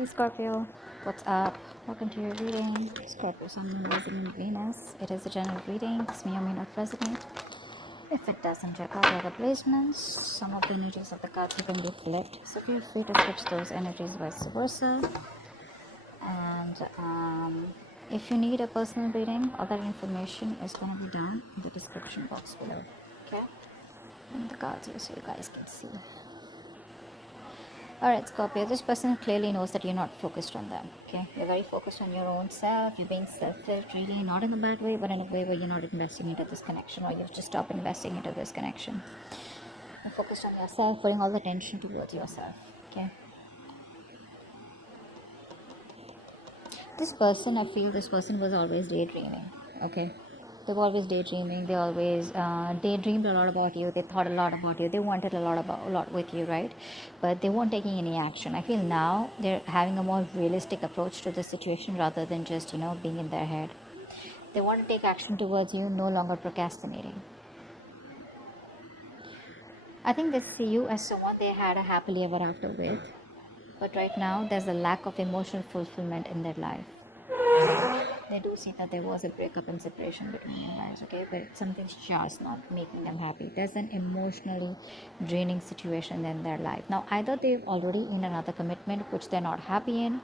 Hey Scorpio, what's up? Welcome to your reading. Scorpio, Sun, Moon, Rising, and Venus. It is a general reading. This may or may not resonate. If it doesn't, check out the other placements. Some of the energies of the cards are going to be flipped, so feel free to switch those energies vice versa. And if you need a personal reading, all that information is going to be down in the description box below. Okay? And the cards here so you guys can see. Alright, Scorpio, this person clearly knows that you're not focused on them. Okay? You're very focused on your own self. You're being selfish, really, not in a bad way, but in a way where you're not investing into this connection, or you've just stopped investing into this connection. You're focused on yourself, putting all the attention towards yourself. Okay? This person, I feel this person was always daydreaming. Okay? They were always daydreaming. They always daydreamed a lot about you. They thought a lot about you. They wanted a lot with you, right? But they weren't taking any action. I feel now they're having a more realistic approach to the situation rather than just being in their head. They want to take action towards you, no longer procrastinating. I think they see you as someone they had a happily ever after with, but right now there's a lack of emotional fulfillment in their life. They do see that there was a breakup and separation between you guys, okay? But something's just not making them happy. There's an emotionally draining situation in their life. Now, either they're already in another commitment which they're not happy in,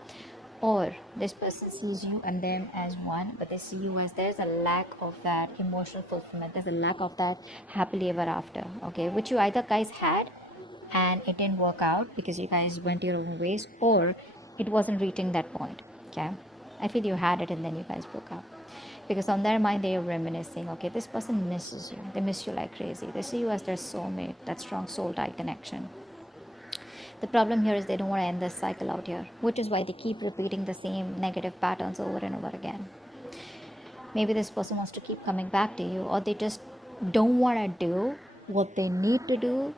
or this person sees you and them as one, but they see you as there's a lack of that emotional fulfillment. There's a lack of that happily ever after, okay? Which you either guys had and it didn't work out because you guys went your own ways, or it wasn't reaching that point, okay? I feel you had it and then you guys broke up. Because on their mind, they are reminiscing, okay, this person misses you. They miss you like crazy. They see you as their soulmate, that strong soul tie connection. The problem here is they don't want to end this cycle out here, which is why they keep repeating the same negative patterns over and over again. Maybe this person wants to keep coming back to you, or they just don't want to do what they need to do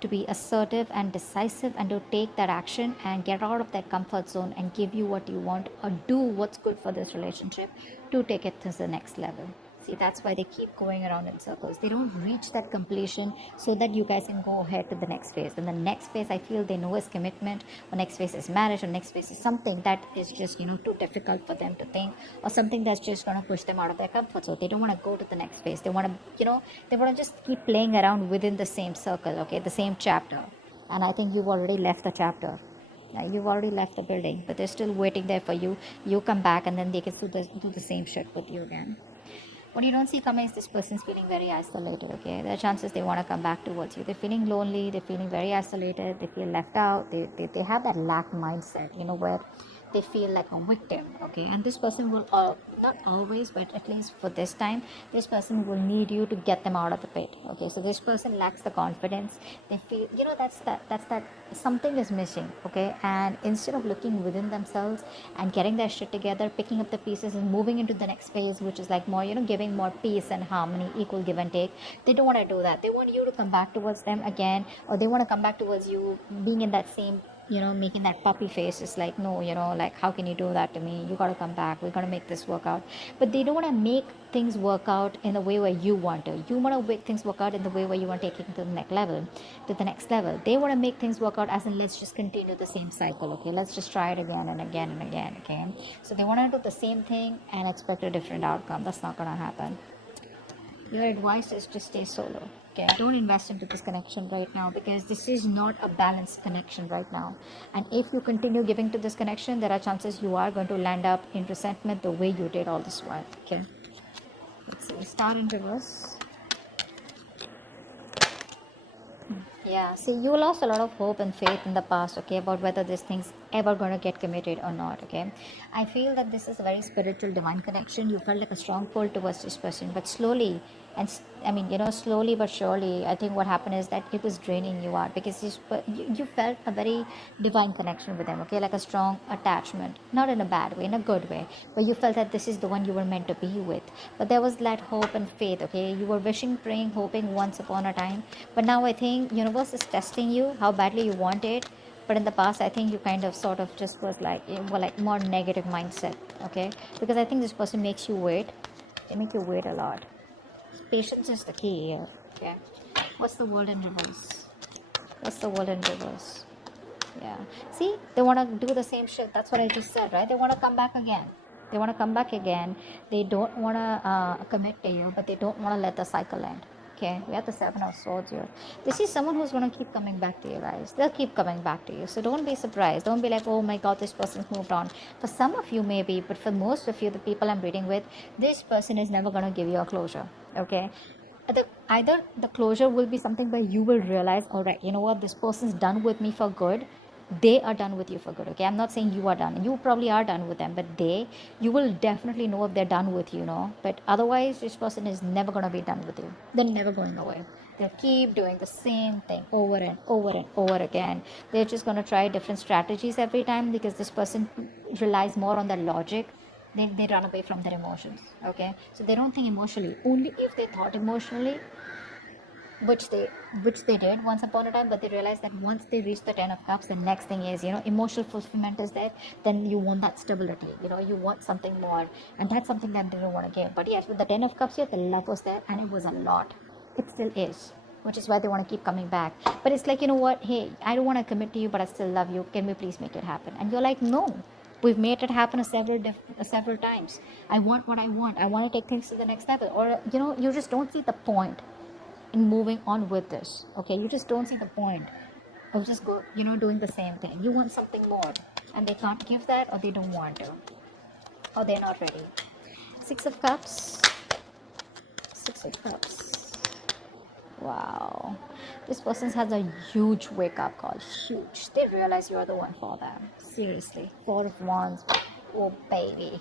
to be assertive and decisive and to take that action and get out of that comfort zone and give you what you want or do what's good for this relationship to take it to the next level. See, that's why they keep going around in circles. They don't reach that completion so that you guys can go ahead to the next phase. And the next phase, I feel they know is commitment, or next phase is marriage, or next phase is something that is just, too difficult for them to think, or something that's just going to push them out of their comfort zone. They don't want to go to the next phase. They want to, they want to just keep playing around within the same circle, okay, the same chapter. And I think you've already left the chapter. You've already left the building, but they're still waiting there for you. You come back and then they can do the same shit with you again. What you don't see coming is this person's feeling very isolated, okay? There are chances they want to come back towards you. They're feeling lonely, they're feeling very isolated, they feel left out, they have that lack mindset, where they feel like a victim, okay? And this person will, not always, but at least for this time, this person will need you to get them out of the pit, okay? So this person lacks the confidence. They feel, that's that something is missing, okay? And instead of looking within themselves and getting their shit together, picking up the pieces and moving into the next phase, which is like more, giving more peace and harmony, equal give and take, they don't want to do that. They want you to come back towards them again, or they want to come back towards you being in that same, making that puppy face. It's like, no, like, how can you do that to me? You got to come back. We're going to make this work out. But they don't want to make things work out in the way where you want to. You want to make things work out in the way where you want to take it to the next level. They want to make things work out as in, let's just continue the same cycle, okay? Let's just try it again and again and again, okay? So they want to do the same thing and expect a different outcome. That's not going to happen. Your advice is just stay solo. Okay, don't invest into this connection right now, because this is not a balanced connection right now. And if you continue giving to this connection, there are chances you are going to land up in resentment the way you did all this while. Okay, let's see. Star in reverse. Yeah, see, you lost a lot of hope and faith in the past, okay, about whether this thing's ever going to get committed or not, okay? I feel that this is a very spiritual, divine connection. You felt like a strong pull towards this person, but slowly, slowly but surely, I think what happened is that it was draining you out, because you felt a very divine connection with them, okay, like a strong attachment, not in a bad way, in a good way, but you felt that this is the one you were meant to be with. But there was that hope and faith, okay? You were wishing, praying, hoping once upon a time, but now I think universe is testing you how badly you want it. But in the past, I think you kind of sort of just was like, more negative mindset, okay? Because I think this person makes you wait. They make you wait a lot. Patience is the key here, okay? What's the world in reverse? What's the world in reverse? Yeah. See, they want to do the same shit. That's what I just said, right? They want to come back again. They want to come back again. They don't want to commit to you, but they don't want to let the cycle end. Okay, we have the Seven of Swords here. This is someone who's going to keep coming back to you, guys. They'll keep coming back to you. So don't be surprised. Don't be like, oh my God, this person's moved on. For some of you, maybe, but for most of you, the people I'm reading with, this person is never going to give you a closure. Okay, either the closure will be something where you will realize, all right, you know what, this person's done with me for good. They are done with you for good. Okay, I'm not saying you are done. You probably are done with them, but you will definitely know if they're done with you, but otherwise this person is never going to be done with you. They're never going away. They'll keep doing the same thing over and over and over again. They're just going to try different strategies every time, because this person relies more on the logic. They run away from their emotions. Okay, so they don't think emotionally. Only if they thought emotionally, which they did once upon a time, but they realized that once they reach the 10 of cups, the next thing is, emotional fulfillment is there. Then you want that stability, you want something more, and that's something that they don't want to give. But yes, with the 10 of cups here, the love was there, and it was a lot. It still is, which is why they want to keep coming back. But it's like, you know what, hey, I don't want to commit to you, but I still love you. Can we please make it happen? And you're like, no, we've made it happen several times. I want what I want. I want to take things to the next level. Or you just don't see the point in moving on with this. Okay, you just don't see the point of just doing the same thing. You want something more, and they can't give that, or they don't want to, or they're not ready. 6 of cups. 6 of cups. Wow, this person has a huge wake up call. Huge. They realize you're the one for them. Seriously. 4 of wands. Oh baby.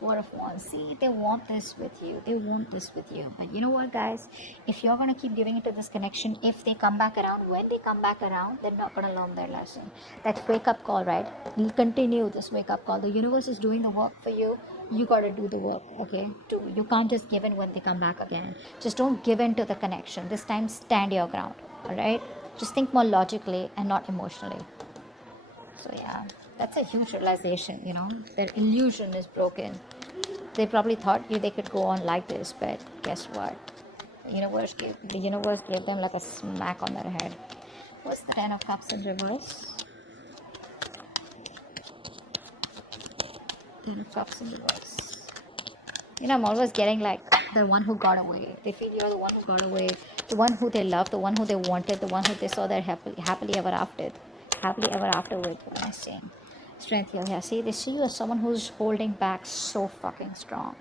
4 of wands. See, they want this with you. They want this with you. But you know what, guys? If you're going to keep giving into this connection, if they come back around, when they come back around, they're not going to learn their lesson. That wake up call, right? You continue this wake up call. The universe is doing the work for you. You got to do the work, okay? Too. You can't just give in when they come back again. Just don't give in to the connection. This time, stand your ground, all right? Just think more logically and not emotionally. So yeah, that's a huge realization, their illusion is broken. They probably thought they could go on like this, but guess what? The universe gave them like a smack on their head. What's the 10 of cups in reverse? 10 of cups in reverse. I'm always getting like the one who got away. They feel you're the one who got away, the one who they loved, the one who they wanted, the one who they saw their happily ever after with. What am I saying? Strength here. Yeah, see, they see you as someone who's holding back so fucking strong.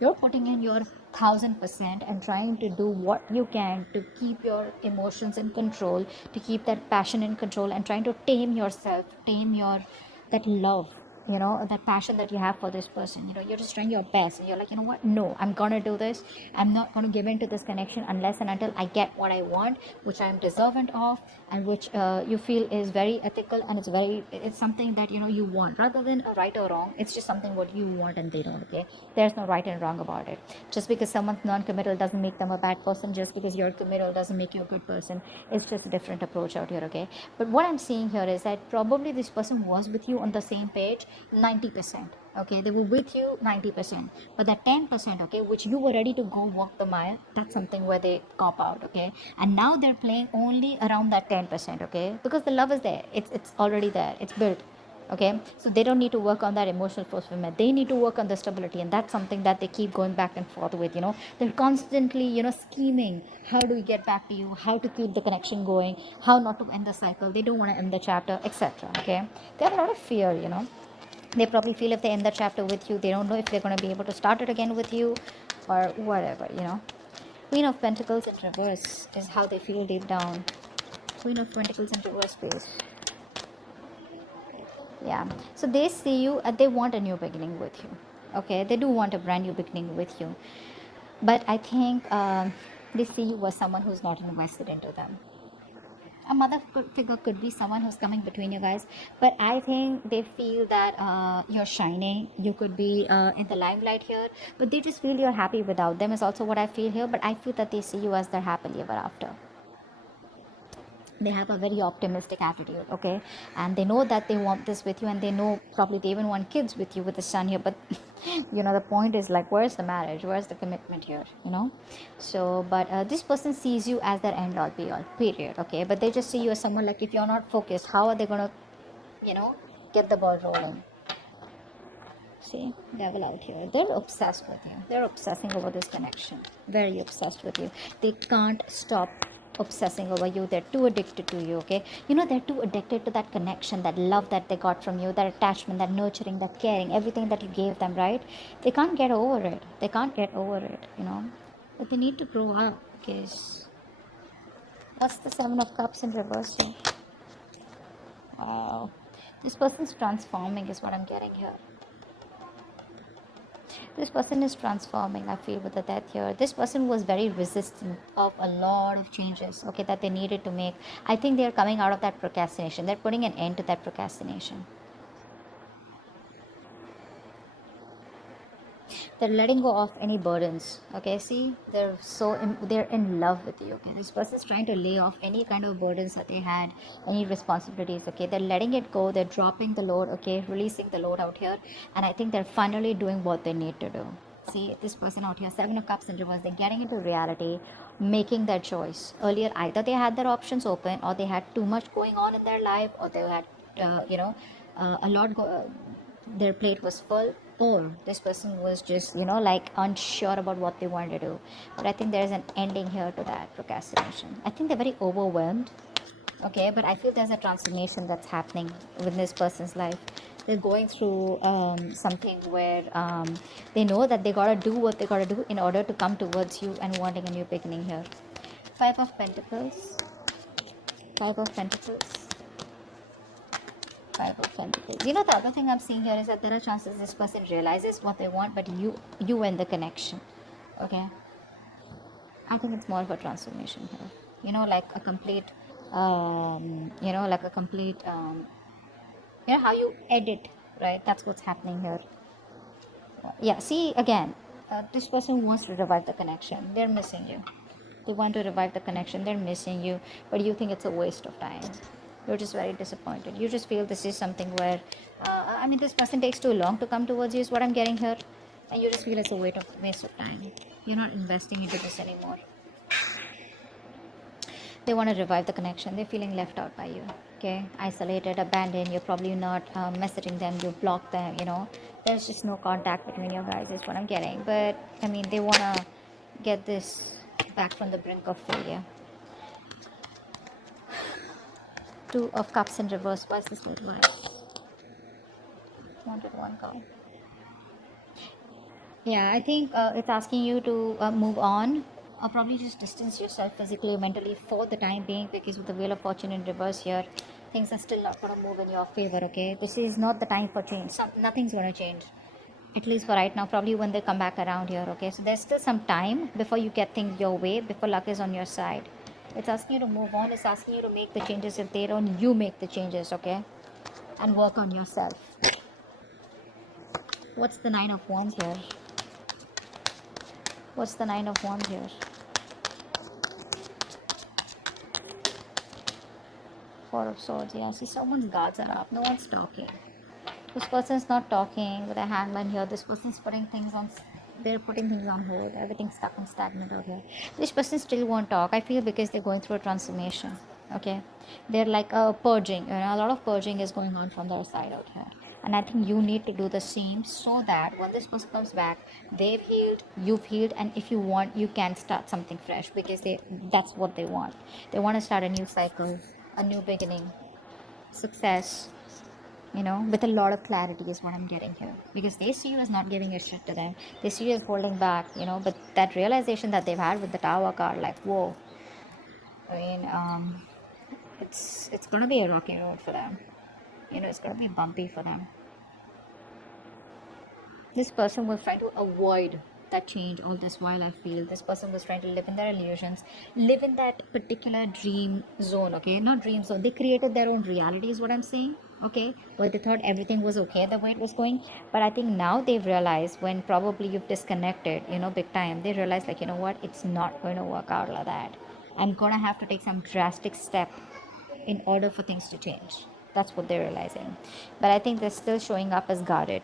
You're putting in your 1000% and trying to do what you can to keep your emotions in control, to keep that passion in control, and trying to tame yourself, tame your that love, that passion that you have for this person. You're just trying your best, and you're like, you know what, no, I'm gonna do this. I'm not gonna give in to this connection unless and until I get what I want, which I'm deserving of, and which you feel is very ethical, and it's something that you want, rather than a right or wrong. It's just something what you want, and they don't. Okay, there's no right and wrong about it. Just because someone's non-committal doesn't make them a bad person. Just because you're committal doesn't make you a good person. It's just a different approach out here. Okay, but what I'm seeing here is that probably this person was with you on the same page 90%. Okay, they were with you 90%, but that 10%, okay, which you were ready to go walk the mile, that's something where they cop out. Okay, and now they're playing only around that 10%. Okay, because the love is there. It's already there. It's built. Okay, so they don't need to work on that emotional fulfillment. They need to work on the stability, and that's something that they keep going back and forth with. They're constantly scheming, how do we get back to you, how to keep the connection going, how not to end the cycle. They don't want to end the chapter, etc. Okay, they have a lot of fear. They probably feel if they end the chapter with you, they don't know if they're going to be able to start it again with you, or whatever. Queen of Pentacles in reverse is how they feel deep down. Queen of Pentacles in reverse, please. Yeah, so they see you and they want a new beginning with you. Okay, they do want a brand new beginning with you, but I think they see you as someone who's not invested into them. A mother figure could be someone who's coming between you guys, but I think they feel that you're shining. You could be in the limelight here, but they just feel you're happy without them is also what I feel here. But I feel that they see you as their happily ever after. They have a very optimistic attitude, okay, and they know that they want this with you, and they know probably they even want kids with you, with the son here. But the point is, like, where's the marriage, where's the commitment here, so but this person sees you as their end all be all, period, okay, but they just see you as someone, like, if you're not focused, how are they gonna you know get the ball rolling? See, devil out here. They're obsessed with you. They're obsessing over this connection. Very obsessed with you. They can't stop obsessing over you. They're too addicted to you, okay? They're too addicted to that connection, that love that they got from you, that attachment, that nurturing, that caring, everything that you gave them, right? They can't get over it. They can't get over it. But they need to grow up, because what's the Seven of Cups in reverse here? Wow. This person's transforming is what I'm getting here. This person is transforming, I feel, with the death here. This person was very resistant of a lot of changes, okay, that they needed to make. I think they're coming out of that procrastination. They're putting an end to that procrastination. They're letting go of any burdens, okay. See, they're in love with you, okay. This person is trying to lay off any kind of burdens that they had, any responsibilities, okay. They're letting it go. They're dropping the load, okay, releasing the load out here. And I think they're finally doing what they need to do. See, this person out here, Seven of Cups in reverse, they're getting into reality, making their choice. Earlier, either they had their options open, or they had too much going on in their life, or they had a lot their plate was full, or this person was just like unsure about what they wanted to do. But I think there's an ending here to that procrastination. I think they're very overwhelmed, okay, but I feel there's a transformation that's happening within this person's life. They're going through something where they know that they gotta do what they gotta do in order to come towards you and wanting a new beginning here. Five of Pentacles. Five of Pentacles. Five of Pentacles. The other thing I'm seeing here is that there are chances this person realizes what they want, but you end the connection. Okay. I think it's more of a transformation here. Like a complete, like a complete, how you edit, right? That's what's happening here. Yeah. See, again, this person wants to revive the connection. They're missing you. They want to revive the connection. They're missing you, but you think it's a waste of time. You're just very disappointed. You just feel this is something where, this person takes too long to come towards you is what I'm getting here. And you just feel it's a waste of time. You're not investing into this anymore. They want to revive the connection. They're feeling left out by you. Okay, isolated, abandoned. You're probably not messaging them. You block them, There's just no contact between you guys is what I'm getting. But, they want to get this back from the brink of failure. Two of Cups in reverse. Why is this advice? Wanted one card. Yeah, I think it's asking you to move on, or probably just distance yourself physically or mentally for the time being, because with the Wheel of Fortune in reverse here, things are still not going to move in your favor, okay? This is not the time for change. Nothing's going to change, at least for right now. Probably when they come back around here, okay? So there's still some time before you get things your way, before luck is on your side. It's asking you to move on. It's asking you to make the changes. If they don't, you make the changes, okay? And work on yourself. What's the Nine of Wands here? What's the Nine of Wands here? Four of Swords. Yeah, see, someone's guards are up. No one's talking. This person's not talking with a hangman here. This person's putting things on. They're putting things on hold. Everything's stuck and stagnant out here. This person still won't talk, I feel, because they're going through a transformation. Okay, they're like purging. A lot of purging is going on from their side out here, and I think you need to do the same, so that when this person comes back, they've healed, you've healed, and if you want, you can start something fresh, because that's what they want. They want to start a new cycle, a new beginning, success, with a lot of clarity is what I'm getting here, because they see you as not giving your shit to them. They see you as holding back, but that realization that they've had with the Tower card, like, whoa, it's gonna be a rocky road for them. It's gonna be bumpy for them. This person was trying to avoid that change all this while. I feel this person was trying to live in their illusions, live in that particular dream zone, okay? Not dream zone. They created their own reality is what I'm saying, okay? But they thought everything was okay the way it was going. But I think now they've realized, when probably you've disconnected, big time, they realize, like, what? It's not going to work out like that. I'm going to have to take some drastic step in order for things to change. That's what they're realizing. But I think they're still showing up as guarded,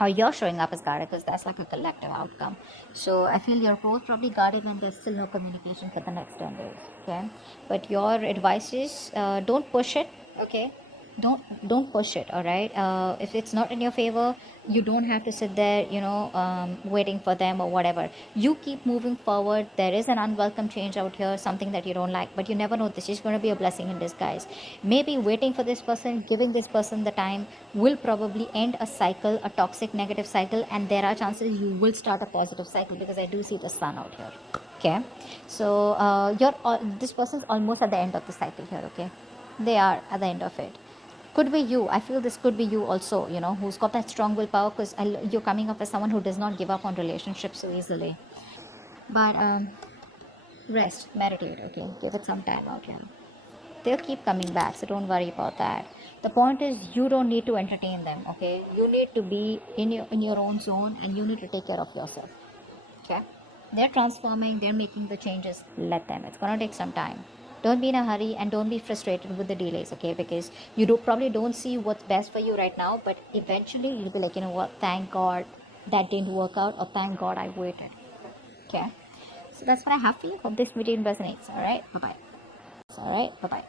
or you're showing up as guarded, because that's like a collective outcome. So I feel you're both probably guarded when there's still no communication for the next 10 days. Okay, but your advice is, don't push it. Okay, don't push it. All right, if it's not in your favor, you don't have to sit there, waiting for them or whatever. You keep moving forward. There is an unwelcome change out here, something that you don't like, but you never know, this is going to be a blessing in disguise. Maybe waiting for this person, giving this person the time, will probably end a cycle, a toxic negative cycle, and there are chances you will start a positive cycle, because I do see the sun out here. Okay, so this person's almost at the end of the cycle here. Okay, they are at the end of it. Could be you. I feel this could be you also, who's got that strong willpower, because you're coming up as someone who does not give up on relationships so easily. But rest, meditate. Okay, give it some time out. Yeah, they'll keep coming back, so don't worry about that. The point is, you don't need to entertain them. Okay, you need to be in your own zone, and you need to take care of yourself. Okay, they're transforming, they're making the changes. Let them. It's gonna take some time. Don't be in a hurry, and don't be frustrated with the delays. Okay, because you probably don't see what's best for you right now, but eventually you'll be like, you know what, thank God that didn't work out, or thank God I waited. Okay, so that's what I have for you. Hope this video resonates. All right, bye bye. All right, bye bye.